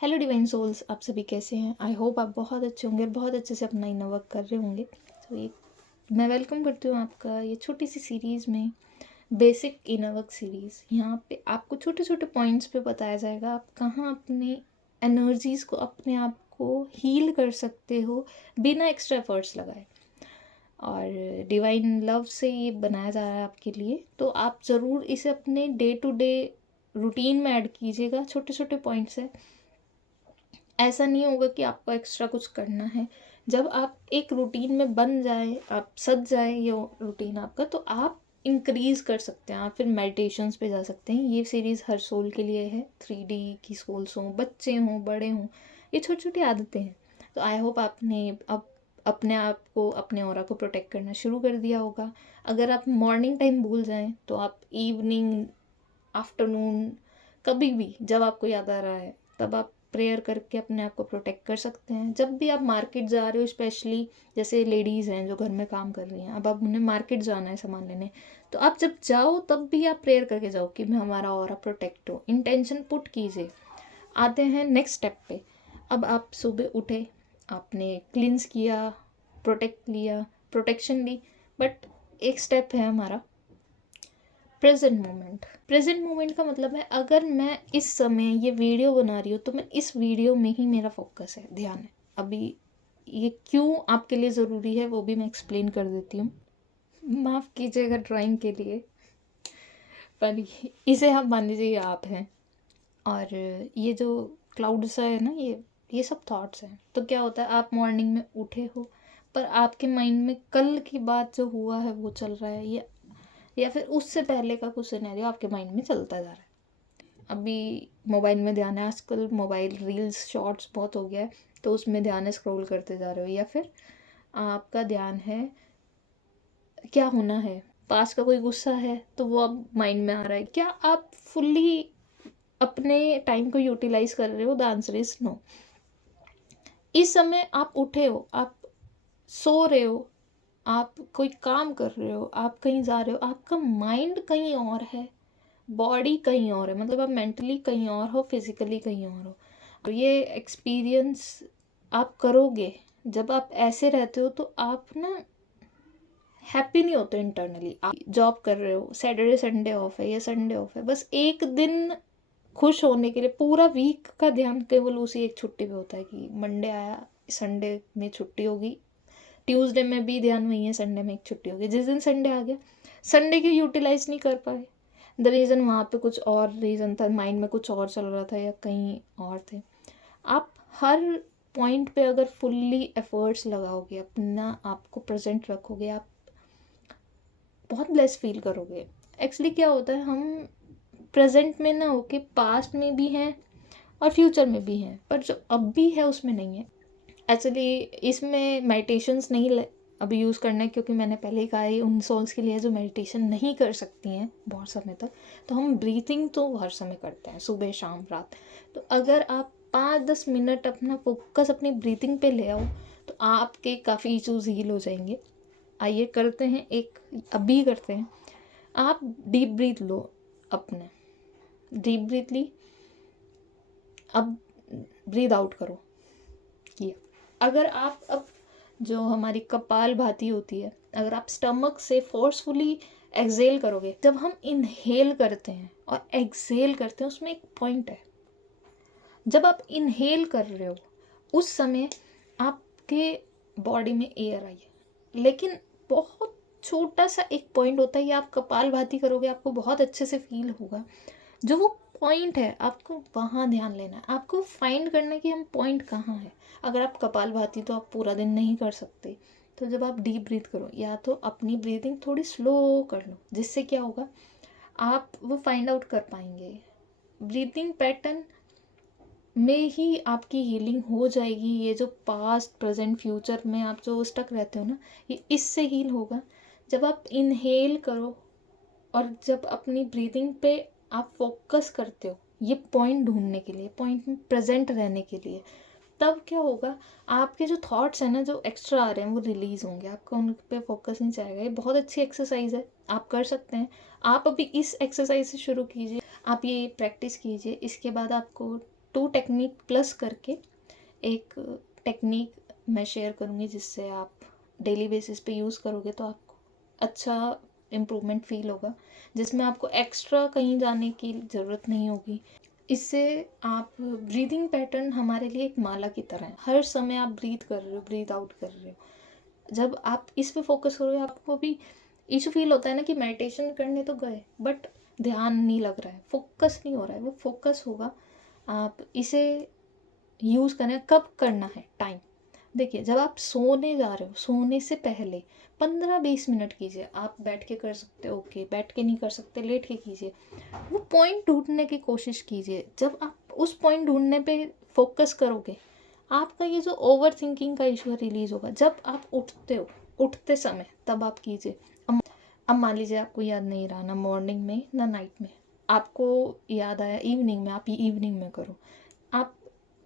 Hello divine souls, आप सभी कैसे हैं? आई होप आप बहुत अच्छे होंगे और बहुत अच्छे से अपना इनर वर्क कर रहे होंगे। तो ये मैं वेलकम करती हूँ आपका ये छोटी सी सीरीज़ में, बेसिक इनर वर्क सीरीज़। यहाँ पे आपको छोटे छोटे पॉइंट्स पे बताया जाएगा आप कहाँ अपने एनर्जीज़ को, अपने आप को हील कर सकते हो बिना एक्स्ट्रा एफर्ट्स लगाए। और डिवाइन लव से ये बनाया जा रहा है आपके लिए, तो आप ज़रूर इसे अपने डे टू डे रूटीन में ऐड कीजिएगा। छोटे छोटे पॉइंट्स है, ऐसा नहीं होगा कि आपको एक्स्ट्रा कुछ करना है। जब आप एक रूटीन में बन जाए, आप सज जाए ये रूटीन आपका, तो आप इंक्रीज़ कर सकते हैं। आप फिर मेडिटेशंस पे जा सकते हैं। ये सीरीज़ हर सोल के लिए है। 3D की सोल्स हों, बच्चे हों, बड़े हों, ये छोटी छोटी आदतें हैं। तो आई होप आपने अब अपने आप को, अपने ऑरा को प्रोटेक्ट करना शुरू कर दिया होगा। अगर आप मॉर्निंग टाइम भूल जाएं तो आप इवनिंग, आफ्टरनून, कभी भी जब आपको याद आ रहा है तब आप प्रेयर करके अपने आप को प्रोटेक्ट कर सकते हैं। जब भी आप मार्केट जा रहे हो, स्पेशली जैसे लेडीज़ हैं जो घर में काम कर रही हैं, अब आप उन्हें मार्केट जाना है सामान लेने, तो आप जब जाओ तब भी आप प्रेयर करके जाओ कि मैं हमारा ऑरा प्रोटेक्ट हो। इंटेंशन पुट कीजिए। आते हैं नेक्स्ट स्टेप पे। अब आप सुबह उठे, आपने क्लिंस किया, प्रोटेक्ट लिया, प्रोटेक्शन ली, बट एक स्टेप है हमारा प्रेजेंट मोमेंट। प्रेजेंट मोमेंट का मतलब है, अगर मैं इस समय ये वीडियो बना रही हूँ तो मैं इस वीडियो में ही मेरा फोकस है, ध्यान है। अभी ये क्यों आपके लिए ज़रूरी है वो भी मैं एक्सप्लेन कर देती हूँ। माफ़ कीजिएगा ड्राइंग के लिए, पर इसे हम मान लीजिए ये आप हैं, और ये जो क्लाउड सा है ना, ये सब थॉट्स हैं। तो क्या होता है, आप मॉर्निंग में उठे हो पर आपके माइंड में कल की बात जो हुआ है वो चल रहा है, या फिर उससे पहले का कुछ सिनेरियो आपके माइंड में चलता जा रहा है। अभी मोबाइल में ध्यान है, आजकल मोबाइल रील्स शॉर्ट्स बहुत हो गया है, तो उसमें ध्यान है, स्क्रॉल करते जा रहे हो। या फिर आपका ध्यान है क्या होना है, पास का कोई गुस्सा है तो वो अब माइंड में आ रहा है। क्या आप फुल्ली अपने टाइम को यूटिलाइज कर रहे हो? The answer is no. इस समय आप उठे हो, आप सो रहे हो, आप कोई काम कर रहे हो, आप कहीं जा रहे हो, आपका माइंड कहीं और है, बॉडी कहीं और है। मतलब आप मेंटली कहीं और हो, फिजिकली कहीं और हो। और ये एक्सपीरियंस आप करोगे जब आप ऐसे रहते हो, तो आप ना हैप्पी नहीं होते इंटरनली। आप जॉब कर रहे हो, सैटरडे संडे ऑफ है या संडे ऑफ है, बस एक दिन खुश होने के लिए पूरा वीक का ध्यान केवल उसी एक छुट्टी पे होता है कि मंडे आया, संडे में छुट्टी होगी, ट्यूसडे में भी ध्यान वही है, संडे में एक छुट्टी होगी। जिस दिन संडे आ गया, संडे की यूटिलाइज नहीं कर पाए। द रीज़न वहाँ पे कुछ और रीज़न था, माइंड में कुछ और चल रहा था या कहीं और थे। आप हर पॉइंट पे अगर फुल्ली एफर्ट्स लगाओगे, अपना आपको प्रेजेंट रखोगे, आप बहुत ब्लेस फील करोगे। एक्चुअली क्या होता है, हम प्रेजेंट में ना होके पास्ट में भी हैं और फ्यूचर में भी हैं, पर जो अब भी है उसमें नहीं है। एक्चुअली इसमें मेडिटेशंस नहीं अभी यूज़ करना है, क्योंकि मैंने पहले ही कहा है उन सोल्स के लिए जो मेडिटेशन नहीं कर सकती हैं बहुत समय तक। तो हम ब्रीथिंग तो हर समय करते हैं, सुबह शाम रात। तो अगर आप 5-10 मिनट अपना फोकस अपनी ब्रीथिंग पे ले आओ तो आपके काफ़ी इश्यूज हील हो जाएंगे। आइए करते हैं, एक अभी करते हैं। आप डीप ब्रीथ लो अपने, डीप ब्रीथ ली, अब ब्रीथ आउट करो। ये अगर आप अब जो हमारी कपाल भाती होती है, अगर आप स्टमक से फोर्सफुली एक्सेल करोगे, जब हम इनहेल करते हैं और एक्सेल करते हैं उसमें एक पॉइंट है। जब आप इनहेल कर रहे हो उस समय आपके बॉडी में एयर आई है, लेकिन बहुत छोटा सा एक पॉइंट होता है। ये आप कपाल भाती करोगे, आपको बहुत अच्छे से फील होगा। जो वो पॉइंट है, आपको वहाँ ध्यान लेना है, आपको फाइंड करना है कि हम पॉइंट कहाँ है। अगर आप कपाल भाती तो आप पूरा दिन नहीं कर सकते, तो जब आप डीप ब्रीथ करो, या तो अपनी ब्रीथिंग थोड़ी स्लो कर लो, जिससे क्या होगा, आप वो फाइंड आउट कर पाएंगे। ब्रीथिंग पैटर्न में ही आपकी हीलिंग हो जाएगी। ये जो पास्ट प्रेजेंट फ्यूचर में आप जो स्टक रहते हो ना, ये इससे हील होगा। जब आप इनहेल करो और जब अपनी ब्रीदिंग पे आप फोकस करते हो, ये पॉइंट ढूंढने के लिए, पॉइंट में प्रेजेंट रहने के लिए, तब क्या होगा, आपके जो थॉट्स हैं ना जो एक्स्ट्रा आ रहे हैं वो रिलीज होंगे, आपका उन पे फोकस नहीं जाएगा। ये बहुत अच्छी एक्सरसाइज है, आप कर सकते हैं। आप अभी इस एक्सरसाइज से शुरू कीजिए, आप ये प्रैक्टिस कीजिए। इसके बाद आपको 2 टेक्निक प्लस करके एक टेक्निक मैं शेयर करूँगी, जिससे आप डेली बेसिस पे यूज़ करोगे तो आपको अच्छा इम्प्रूवमेंट फ़ील होगा, जिसमें आपको एक्स्ट्रा कहीं जाने की ज़रूरत नहीं होगी। इससे आप ब्रीदिंग पैटर्न हमारे लिए एक माला की तरह है। हर समय आप ब्रीथ कर रहे हो, ब्रीथ आउट कर रहे हो। जब आप इस पे फोकस करोगे, आपको भी इशू फील होता है ना कि मेडिटेशन करने तो गए बट ध्यान नहीं लग रहा है, फोकस नहीं हो रहा है, वो फोकस होगा। आप इसे यूज़ करें, कब करना है टाइम देखिए, जब आप सोने जा रहे हो, सोने से पहले 15-20 मिनट कीजिए। आप बैठ के कर सकते हो, ओके, बैठ के नहीं कर सकते लेट के कीजिए। वो पॉइंट ढूंढने की कोशिश कीजिए। जब आप उस पॉइंट ढूंढने पे फोकस करोगे, आपका ये जो ओवर थिंकिंग का इशू है रिलीज होगा। जब आप उठते हो, उठते समय तब आप कीजिए। अब मान लीजिए आपको याद नहीं रहा, ना मॉर्निंग में ना नाइट में, आपको याद आया इवनिंग में, आप इवनिंग में करो। आप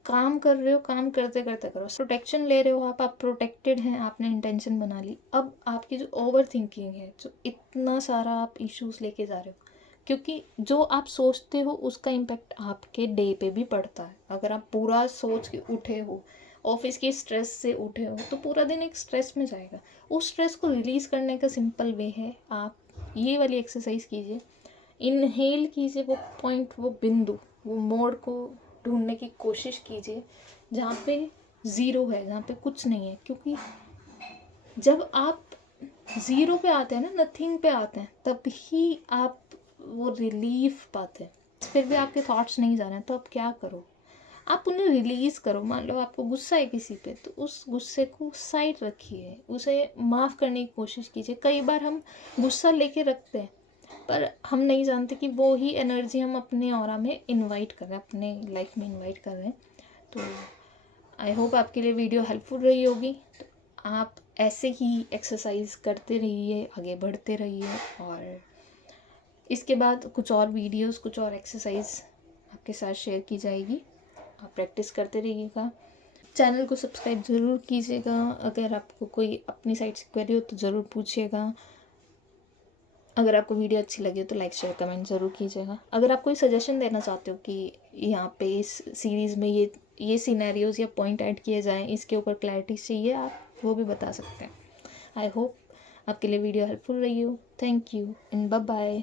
काम कर रहे हो, काम करते करते करो, प्रोटेक्शन ले रहे हो आप प्रोटेक्टेड हैं, आपने इंटेंशन बना ली। अब आपकी जो ओवर थिंकिंग है, जो इतना सारा आप इश्यूज लेके जा रहे हो, क्योंकि जो आप सोचते हो उसका इम्पेक्ट आपके डे पे भी पड़ता है। अगर आप पूरा सोच के उठे हो, ऑफिस के स्ट्रेस से उठे हो, तो पूरा दिन एक स्ट्रेस में जाएगा। उस स्ट्रेस को रिलीज़ करने का सिंपल वे है, आप ये वाली एक्सरसाइज कीजिए। इनहेल कीजिए, वो पॉइंट, वो बिंदु, वो मोड़ को ढूंढने की कोशिश कीजिए जहाँ पे ज़ीरो है, जहाँ पे कुछ नहीं है। क्योंकि जब आप ज़ीरो पे आते हैं ना, नथिंग पे आते हैं, तब ही आप वो रिलीफ पाते हैं। फिर भी आपके थॉट्स नहीं जा रहे हैं, तो आप क्या करो, आप उन्हें रिलीज़ करो। मान लो आपको गुस्सा है किसी पे, तो उस गुस्से को साइड रखिए, उसे माफ़ करने की कोशिश कीजिए। कई बार हम गुस्सा लेके रखते हैं, पर हम नहीं जानते कि वो ही एनर्जी हम अपने ऑरा में इनवाइट कर रहे हैं, अपने लाइफ में इनवाइट कर रहे हैं। तो आई होप आपके लिए वीडियो हेल्पफुल रही होगी। तो आप ऐसे ही एक्सरसाइज करते रहिए, आगे बढ़ते रहिए, और इसके बाद कुछ और वीडियोस, कुछ और एक्सरसाइज आपके साथ शेयर की जाएगी। आप प्रैक्टिस करते रहिएगा। चैनल को सब्सक्राइब ज़रूर कीजिएगा। अगर आपको कोई अपनी साइड से क्वेरी हो तो ज़रूर पूछिएगा। अगर आपको वीडियो अच्छी लगी तो लाइक शेयर कमेंट ज़रूर कीजिएगा। अगर आप कोई सजेशन देना चाहते हो कि यहाँ पे इस सीरीज़ में ये सिनेरियोज़ या पॉइंट ऐड किए जाएं, इसके ऊपर क्लैरिटी चाहिए, आप वो भी बता सकते हैं। आई होप आपके लिए वीडियो हेल्पफुल रही हो। Thank you and bye bye.